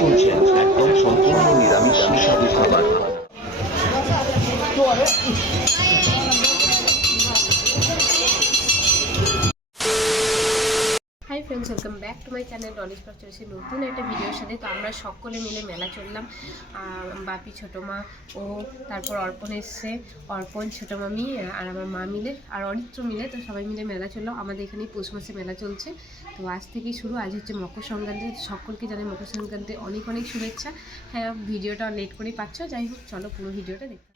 শুনছেন একদম সম্পূর্ণ নিরামিষ সুস্বাদু খাবার। Hi friends, welcome back to my channel Dolly's blog. চলেছি নতুন একটা ভিডিওর সাথে। তো আমরা সকলে মিলে মেলা চললাম। বাপি, ছোটো মা, ও তারপর অর্পণ এসছে, অর্পণ, ছোটো মামি আর আমার মা মিলে আর অরিত্র মিলে, তো সবাই মিলে মেলা চললাম। আমাদের এখানে পৌষ মাসে মেলা চলছে। তো আজ থেকেই শুরু। আজ হচ্ছে মকর সংক্রান্তি। সকলকে জানাই মকর সংক্রান্তি অনেক অনেক শুভেচ্ছা। হ্যাঁ, ভিডিওটা লেট করেই পাচ্ছ, যাই হোক চলো পুরো ভিডিওটা দেখতে।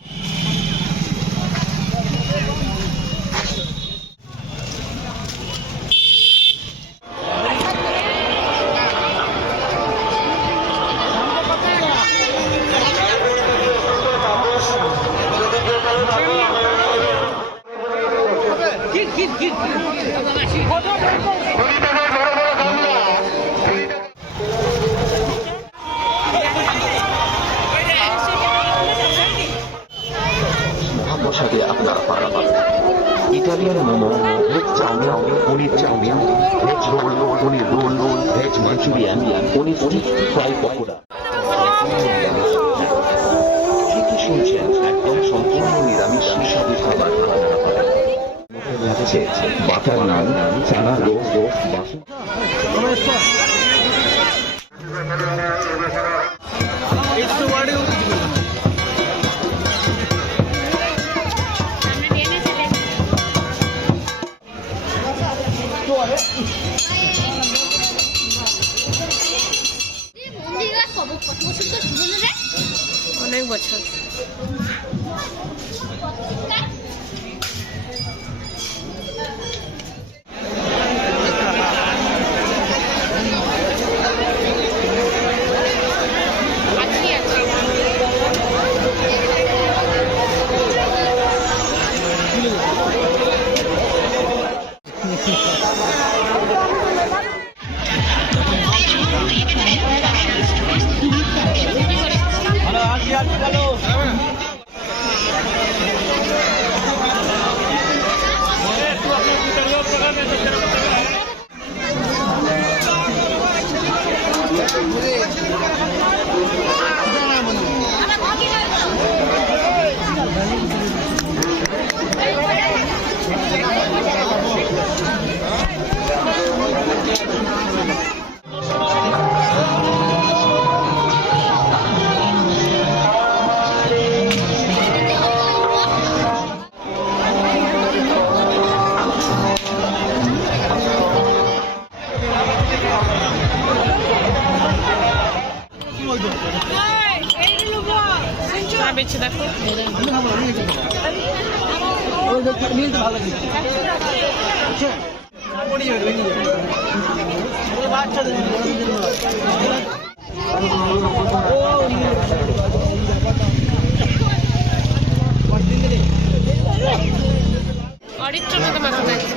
মহাপ্রসাদে আপনারা পারাপার ইটালিয়ান মোমো, ভেজ চাউমিন, পনির চাউমিন, ভেজ রোল, পনির রোল, ভেজ মাঞ্চুরিয়ান, পনির স্টিক, ফ্রাই পকোড়া। ঠিকই শুনছেন একদম সম্পূর্ণ নিরামিষ সুস্বাদু খাবার। লাগছে বাটার নান, চানা রোস্ট, বাসন। অনেক বছর। বেছে দেখো অরিত্র মতো মাথা যাচ্ছে।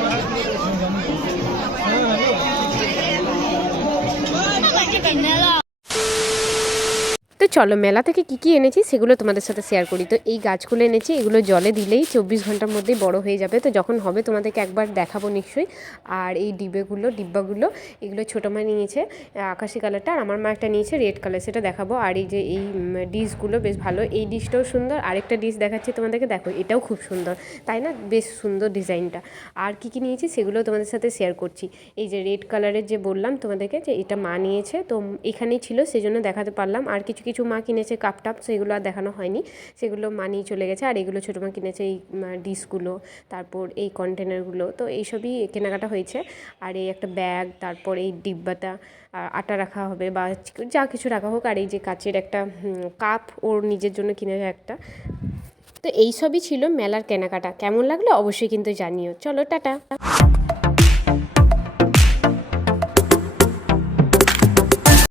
তো চলো মেলা থেকে কী এনেছি সেগুলো তোমাদের সাথে শেয়ার করি। তো এই গাছগুলো এনেছি, এগুলো জলে দিলেই 24 ঘন্টার মধ্যেই বড় হয়ে যাবে। তো যখন হবে তোমাদেরকে একবার দেখাবো নিশ্চয়ই। আর এই ডিব্বাগুলো এগুলো ছোটো মা নিয়েছে আকাশি কালারটা, আর আমার মা একটা নিয়েছে রেড কালার, সেটা দেখাবো। আর এই যে এই ডিশগুলো বেশ ভালো, এই ডিশটাও সুন্দর। আরেকটা ডিশ দেখাচ্ছি তোমাদেরকে, দেখো এটাও খুব সুন্দর, তাই না? বেশ সুন্দর ডিজাইনটা। আর কী নিয়েছি সেগুলো তোমাদের সাথে শেয়ার করছি। এই যে রেড কালারের যে বললাম তোমাদেরকে যে এটা মা নিয়েছে, তো এখানেই ছিল সেই জন্য দেখাতে পারলাম। আর কিছু মা কিনেছে কাপ টাপ, সেগুলো আর দেখানো হয়নি, সেগুলো মা নিয়ে চলে গেছে। আর এগুলো ছোটো মা কিনেছে এই ডিশগুলো, তারপর এই কন্টেনারগুলো, তো এইসবই কেনাকাটা হয়েছে। আর এই একটা ব্যাগ, তারপর এই ডিব্বাটা আটা রাখা হবে বা যা কিছু রাখা হোক। আর এই যে কাচের একটা কাপ ওর নিজের জন্য কিনেছে একটা। তো এইসবই ছিল মেলার কেনাকাটা। কেমন লাগলো অবশ্যই কিন্তু জানিও। চলো টাটা।